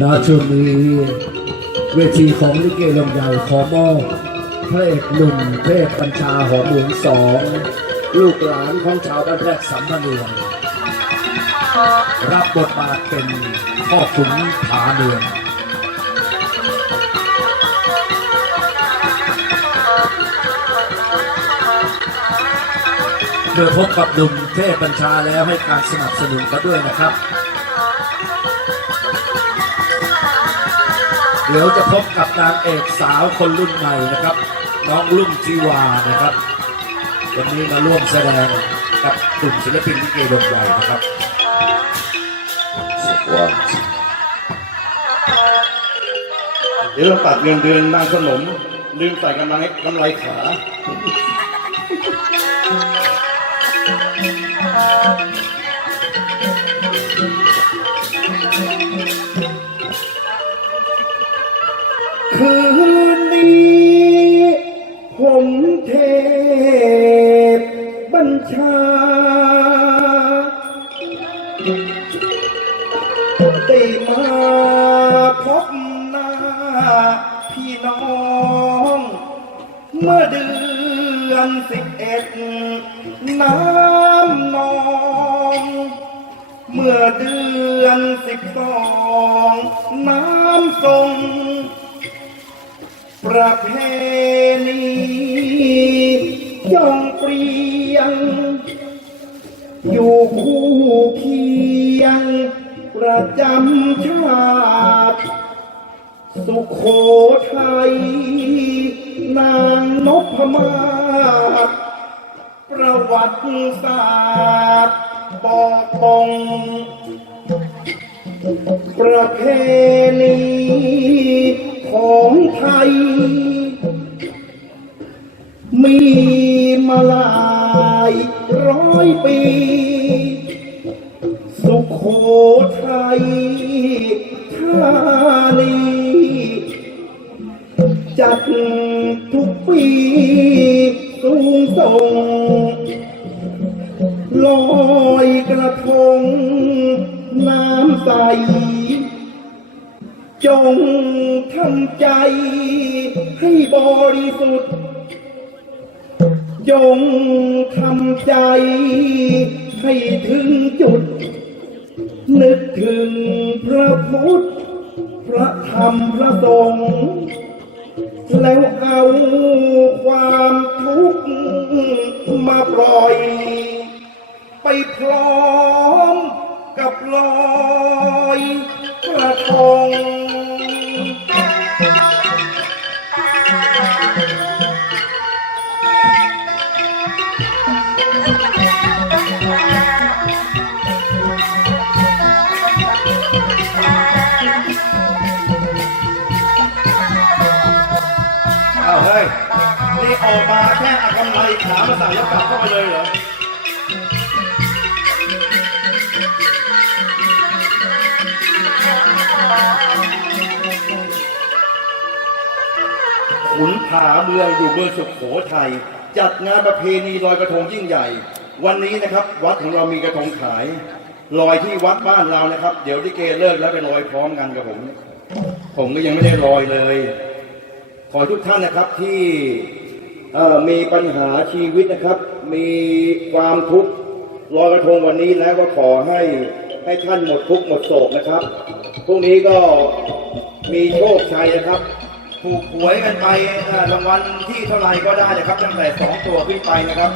ณช่วงนี้ เวทีของลิเกลำใหญ่ขอมอบพระเอกหนุ่มเทพบัญชาหอมหลวงสองลูกหลานของชาวบ้านแรกสัมพันธ์เมรับบทบาทเป็นพ่อขุนผาเมืองเมื่อพบกับหนุ่มเทพบัญชาแล้วให้การสนับสนุนเขาด้วยนะครับ เดี๋ยวจะพบกับนางเอกสาวคนรุ่นใหม่นะครับ น้องลุ่มจีวานะครับ วันนี้มาร่วมแสดงกับกลุ่มศิลปินลิเกดงใหญ่นะครับเดี๋ยวเราตัดเงินเดือนนางขนมลืมใส่กำไรกำไรขา อเดือนสิบสองน้ำทรงประเพณีย่องเปรียง อยู่คู่เคียง ประจำชาติ สุโขทัย นางนพมาศประวัติศาสตร์ บอกตรงประเพณีของไทย มีมาหลายร้อยปี สุโขทัยธานีจัดทุกปีสูงส่ง น้ำใส จงทำใจให้บริสุทธิ์ จงทำใจให้ถึงจุด นึกถึงพระพุทธ พระธรรมพระสงฆ์แล้วเอาความทุกข์มาปล่อย ไปพร้อม ลอยกระทงอ้าเฮ้ย นี่ออกมาแค่เอากำไรขามาใส่แล้วกลับเข้าไปเลยเหรอ ขุนผาเมืองอยู่เมืองสุขโขทัยจัดงานประเพณีลอยกระทงยิ่งใหญ่ วันนี้นะครับ วัดของเรามีกระทงขาย ลอยที่วัดบ้านเรานะครับ เดี๋ยวที่เกเลิกแล้วไปลอยพร้อมกันกับผม ผมก็ยังไม่ได้ลอยเลย ขอทุกท่านนะครับที่มีปัญหาชีวิตนะครับ มีความทุกข์ลอยกระทงวันนี้แล้วก็ขอให้ให้ท่านหมดทุกข์หมดโศกนะครับพรุ่งนี้ก็มีโชคชัยนะครับ ถูกหวยกันไปเอ่อรางวัลที่เท่าไหร่ก็ได้นะครับ ตั้งแต่สองตัวขึ้นไปนะครับ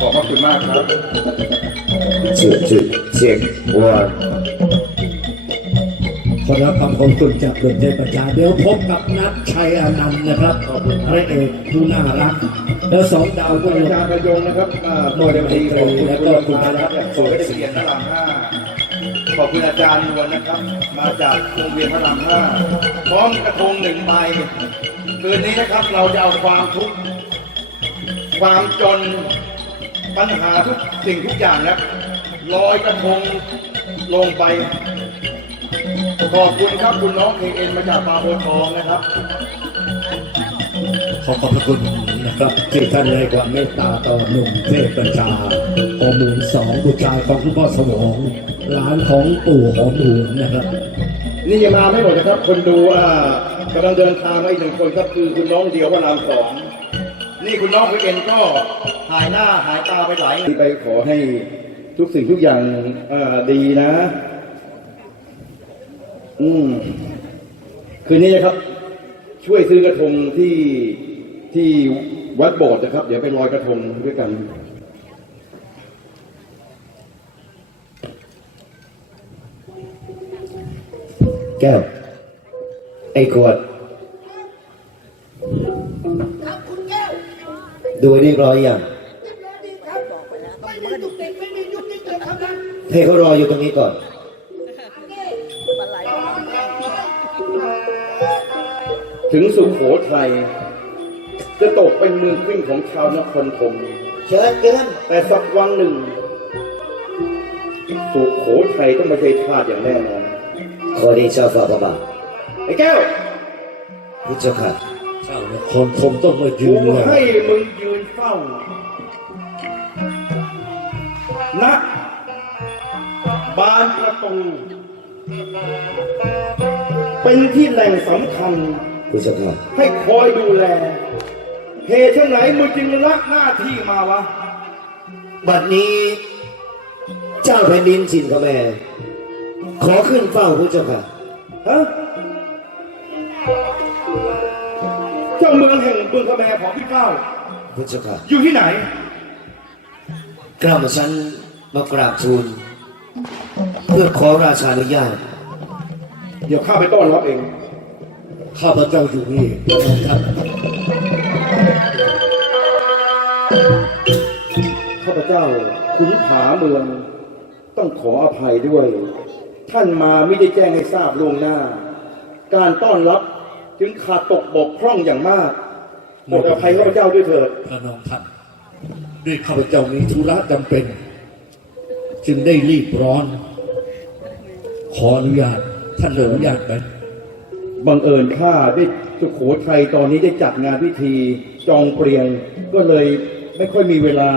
ขอบพระคุณมากครับจุดจุดเช็ควันขอรับคำขอบคุณจากกลุ่มเทพประชาเดี๋ยวพบกับนัทชัยอนันต์นะครับพระเอกผู้น่ารัก แล้วสองดาวขอบก็คุณยัอางจารย์ประยงนะครับอ่าโมเดลดีขอบคุณและก็คุณมารับจากสวยเสียงพระรามห้า ขอบคุณอาจารย์นวลนะครับ มาจากโรงเรียนพระรามห้าพร้อมกระทงหนึ่งใบคืนนี้นะครับเราจะเอาความทุกข์ความจนปัญหาทุกสิ่งทุกอย่างนะลอยกระทงลงไป ขอบคุณครับคุณน้องเคเอ็นมาจากบางบัวทองนะครับ ขอขอบพระคุณนะครับที่ท่านให้ความเมตตาต่อหนุ่มเทพบัญชาหอมหมูลสองบุตรชายของคุณพ่อสมองหลานของปู่หอมหมูลนะครับ นี่ยังมาไม่หมดนะครับ คนดูอ่ากำลังเดินทางมาอีกหนึ่งคนครับคือคุณน้องเดียวพระรามสองนี่คุณน้องพี่เอ็นก็หายหน้าหายตาไปหลายไปขอให้ทุกสิ่งทุกอย่างเอ่อดีนะ อืมคืนนี้นะครับ ช่วยซื้อกระทงที่ ที่วัดโบสถ์นะครับ เดี๋ยวไปลอยกระทงด้วยกันแก้วไอ้ขวดครับคุณแก้วดูไอ้นี่รออย่างเรียบร้อยดีครับไม่มีตุกติกไม่มียุกยิกเลยครับนะให้เขารออยู่ตรงนี้ก่อน ถึงสุโขทัย จะตกเป็นเมืองขึ้นของชาวนครธมเชิญเชิญแต่สักวันหนึ่ง สุโขทัยต้องไม่ใช่ทาสอย่างแน่นอนขอเดชะฝ่าพระบาทไอ้แก้วพุทธเจ้าค่ะเจ้าเนี่ยคนคงต้องมายืกูนเลยให้มึงยืนเฝ้าณบานประตูเป็นที่แหล่งสำคัญพุทธเจ้าค่ะให้คอยดูแล เหตุเช่นไหนมึงจึงละหน้าที่มาวะ บัดนี้ เจ้าแผ่นดินสินคแม่ ขอขึ้นเฝ้าพุทธเจ้าค่ะฮะเจ้าเมืองแห่งเมืองกระแมของพี่เก้าพุทธเจ้าค่ะอยู่ที่ไหน กล้ามาฉันมากราบทูลเพื่อขอราชาอนุญาตเดี๋ยวข้าไปต้อนรับเอง ข้าพเจ้าอยู่นี่นะครับ จ้าขุนผาเมือง ต้องขออภัยด้วย ท่านมาไม่ได้แจ้งให้ทราบล่วงหน้า การต้อนรับจึงขาดตกบกพร่องอย่างมากโปรดอภัยข้าพเจ้าด้วยเถิดพระน้องท่านด้วยข้าพเจ้ามีธุระจำเป็น จึงได้รีบร้อน ขออนุญาตท่านอนุญาตไหมบังเอิญข้าได้สุโขทัยตอนนี้ได้จัดงานพิธีจองเปลียงก็เลยไม่ค่อยมีเวลา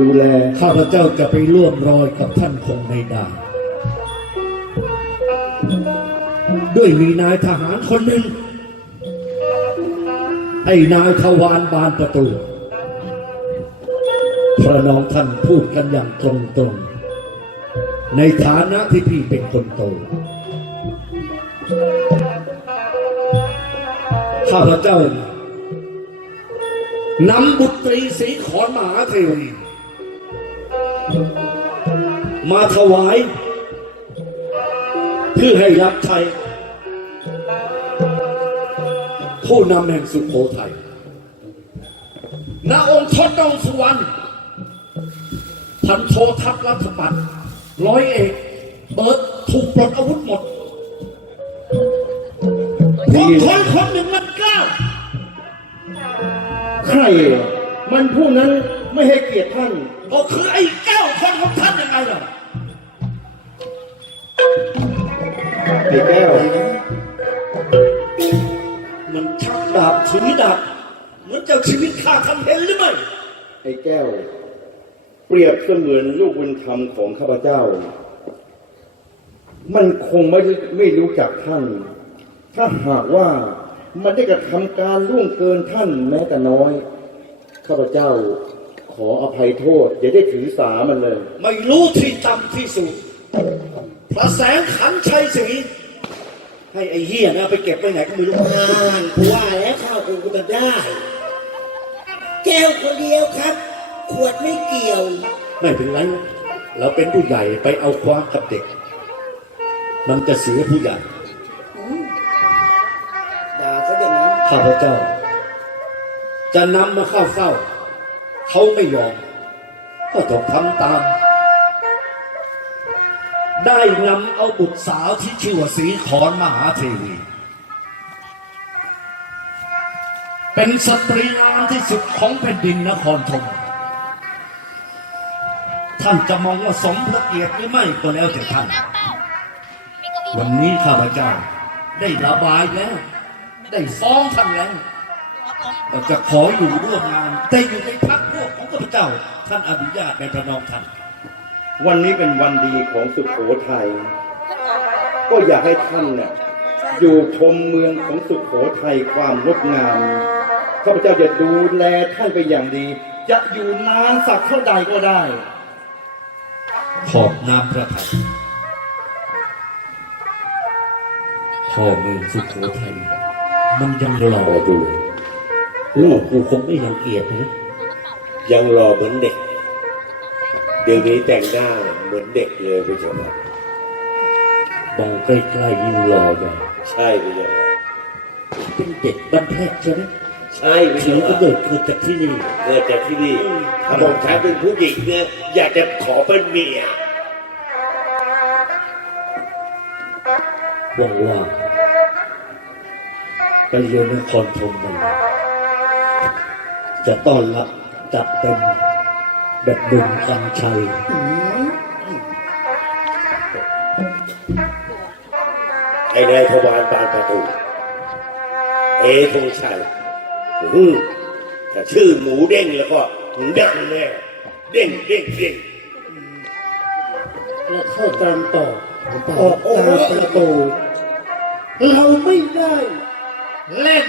ดูแลข้าพเจ้าจะไปร่วมรอยกับท่านคงไม่ได้ด้วยมีนายทหารคนหนึ่งไอ้นายทวารบานประตู พระน้องท่านพูดกันอย่างตรงๆ ในฐานะที่พี่เป็นคนโต ข้าพเจ้า นำบุตรีสีขอนมหาเทวี มาถวาย เพื่อให้รับใช้ผู้นำแห่งสุโขทัยณองค์ทศดองสุวรรณพันโททัพรัฐปัตย์ร้อยเอก เบิร์ตถูกปลดอาวุธหมดพวกคนคนหนึ่งมันกล้าใคร มันผู้นั้นไม่ให้เกียรติท่าน ก็คือไอ้แก้วคนของท่านยังไงล่ะไอ้แก้ว มันชักดาบถือดาบเหมือนจะเอาชีวิตข้าท่านเห็นหรือไม่ไอ้แก้ว เปรียบเสมือนลูกบุญธรรมของข้าพเจ้า มันคงไม่ไม่รู้จักท่าน ถ้าหากว่ามันได้กระทำการล่วงเกินท่านแม้แต่น้อย ข้าพเจ้าขออภัยโทษ อย่าได้ถือสามันเลย ไม่รู้ที่ต่ำที่สูงพระแสงขันชัยศรีให้ไอ้เหี้ยนะเอาไปเก็บไปไหนก็ไม่รู้อ่านกูว่าแล้วข้าวกูก็จะได้ แก้วคนเดียวครับ ขวดไม่เกี่ยว ไม่เป็นไรนะเราเป็นผู้ใหญ่ไปเอาความกับเด็ก มันจะเสียผู้ใหญ่ด่าซะอย่างนั้นข้าพเจ้า จะนำมาเข้าเฝ้า เขาไม่ยอม ก็ต้องทำตาม ได้นำเอาบุตรสาวที่ชื่อว่าสีขอนมหาเทวี เป็นสตรีงามที่สุดของแผ่นดินนครธมท่านจะมองว่าสมพระเกียรติหรือไม่ก็แล้วแต่ท่าน วันนี้ข้าพเจ้า ได้ระบายแล้ว ได้ฟ้องท่านแล้ว จะขออยู่ร่วมงานแต่อยู่ในพักพวกของข้าพเจ้า ท่านอนุญาตในพระนองท่านวันนี้เป็นวันดีของสุโขทัย ก็อยากให้ท่านเนี่ยอยู่ชมเมืองของสุโขทัยความงดงามข้าพเจ้าจะดูแลท่านไปอย่างดี จะอยู่นานสักเท่าใดก็ได้ ขอบน้ำพระทัยพ่อเมืองสุโขทัยมันยังหล่ออยู่ ลูกกูคงไม่รังเกียจนะยังรอเหมือนเด็ก เดี๋ยวนี้แต่งหน้าเหมือนเด็กเลยพี่เจ้าค่ะมองใกล้ๆยิ่งหล่อใหญ่ใช่พี่เจ้าค่ะเป็นเด็กบ้านแพทย์ใช่ไหมใช่พี่ถืเจ้าอค่ะกำเนิดเกิดจากที่นี่เกิดจากที่นี่ถ้าผมฉันเป็นผู้หญิงเนี่ยอยากจะขอเป็นเมียหวังว่าไปเยือนนครธมมัน จะต้อนรับจัดเต็มแบบบุญกันชัย ไอ้นายทวารบานประตู เอธงชัยอืมแต่ชื่อหมูเด้งแล้วก็ดังแน่เด้งเด้งเด้งแล้วเข้าตามต่อออกตามประตู เราไม่ได้ เล่น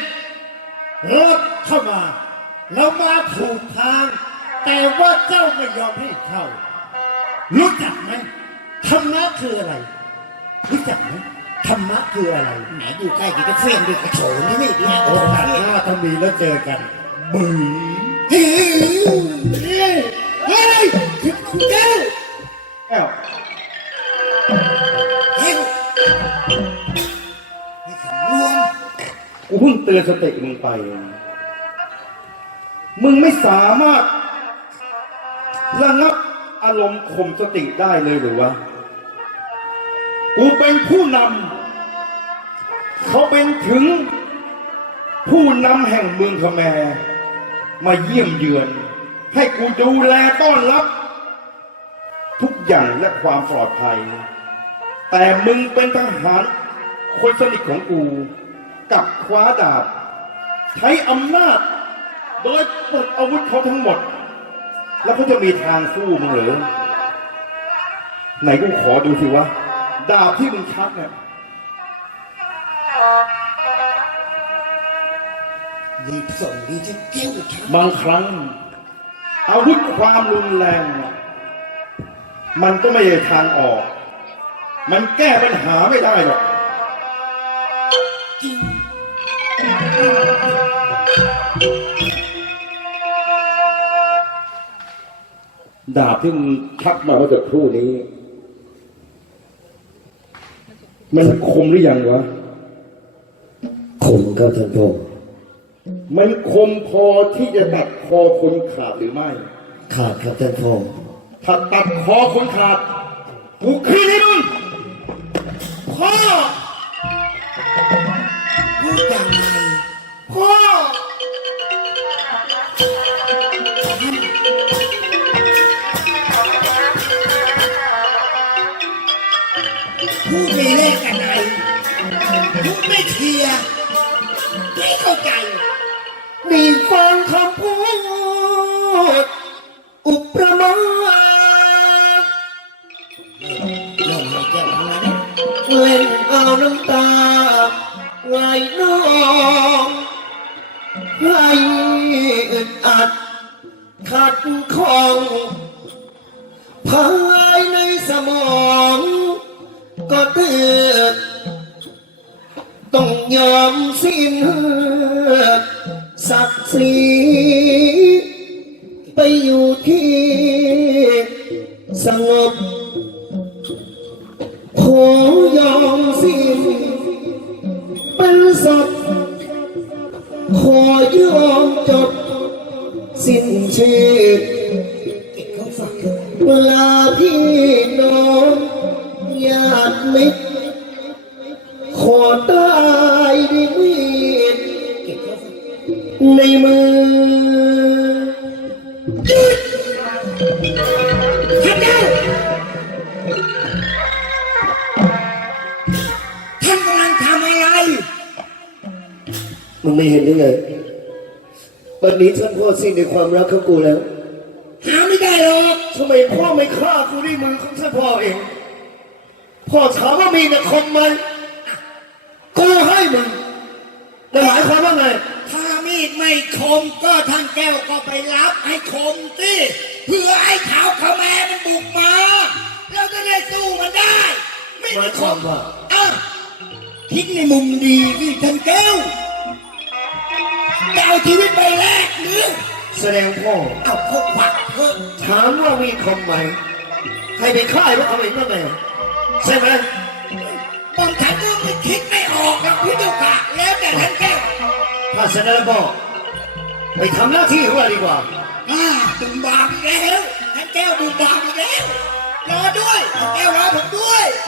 รถเข้ามา เรามาถูกทาง แต่ว่าเจ้าไม่ยอมให้เข้า รู้จักไหมธรรมะคืออะไร รู้จักไหมธรรมะคืออะไรไหนดูใกล้ดีก็เฟี้ยงดีกระโถนนี่ไม่ดีโอกาสหน้าถ้ามีแล้วเจอกันบึ๋ยเฮ้ยเฮ้ยเจ้าแก้วเฮ้ยรวมกูเพิ่งเตือนสติมึงไป มึงไม่สามารถระงับอารมณ์ข่มสติได้เลยหรือวะ กูเป็นผู้นำ เขาเป็นถึงผู้นำแห่งเมืองขแมรมาเยี่ยมเยือน ให้กูดูแลต้อนรับ ทุกอย่างและความปลอดภัย แต่มึงเป็นทหารคนสนิทของกู กับคว้าดาบ ใช้อำนาจ โดยปลดอาวุธเขาทั้งหมด แล้วเขาจะมีทางสู้มึงเหรือไหนกูขอดูสิวะ ดาบที่มึงชักเนี่ยรีบส่งดีจะเกี้ยวทบางครั้ง อาวุธความรุนแรงเนี่ยมันก็ไม่ใช่ทางออก มันแก้ปัญหาไม่ได้หรอกำจริง ดาบที่มึงชักมาเมื่อสักครู่นี้ มันคมหรือยังวะผมครับท่านพ่อมันคมพอที่จะตัดคอคนขาดหรือไม่ ขาดครับท่านพ่อถ้าตัดคอคนขาดกูคืนให้มึงพ่อ น้ำตาไหลนองให้อึดอัดขัดข้องภายในสมองก็เตือนต้องยอมสิ้นศักดิ์ศรีไปอยู่ที่สงบขอย ชีพเก็บเขาฝากลาพี่น้องญาติมิตรขอตายด้วยมีดเก็บเขาฝากในมือท่านเจ้าท่านกำลังทำอะไรไม่เห็นได้ไง วันนี้ท่านพ่อสิ้นในความรักของกูแล้วหาไม่ได้หรอกทำไมพ่อไม่ฆ่ากูด้วยมือของท่านพ่อเอง พ่อถามว่ามีนะคมไหมกูให้มึงแต่หมายความว่าไง ถ้ามีดไม่คมก็ท่านแก้วก็ไปรับให้คมสิเพื่อไอ้ขาวขแมมันบุกมาเราจะได้สู้มันได้ ไม่หมาได้ยคความมว่าอะคิดในมุมดีที่ท่านแก้ว จะเอาชีวิตไปแลกหรือแสดงพ่อเอาพวกผักเถอะถามว่ามีคมไหมให้ไปฆ่าว่าเขาเองว่าไงใช่ไหมบางท่านก็ไม่คิดไม่ออกนะพี่เจ้าค่ะแล้วแต่ท่านแก้วถ้าฉะนั้นแล้วก็ไปทำหน้าที่ของเราดีกว่าอ่าบุ่มบามอีกแล้วท่านแก้วบุ่มบามอีกแล้วรอด้วยท่านแก้วรอผมด้วย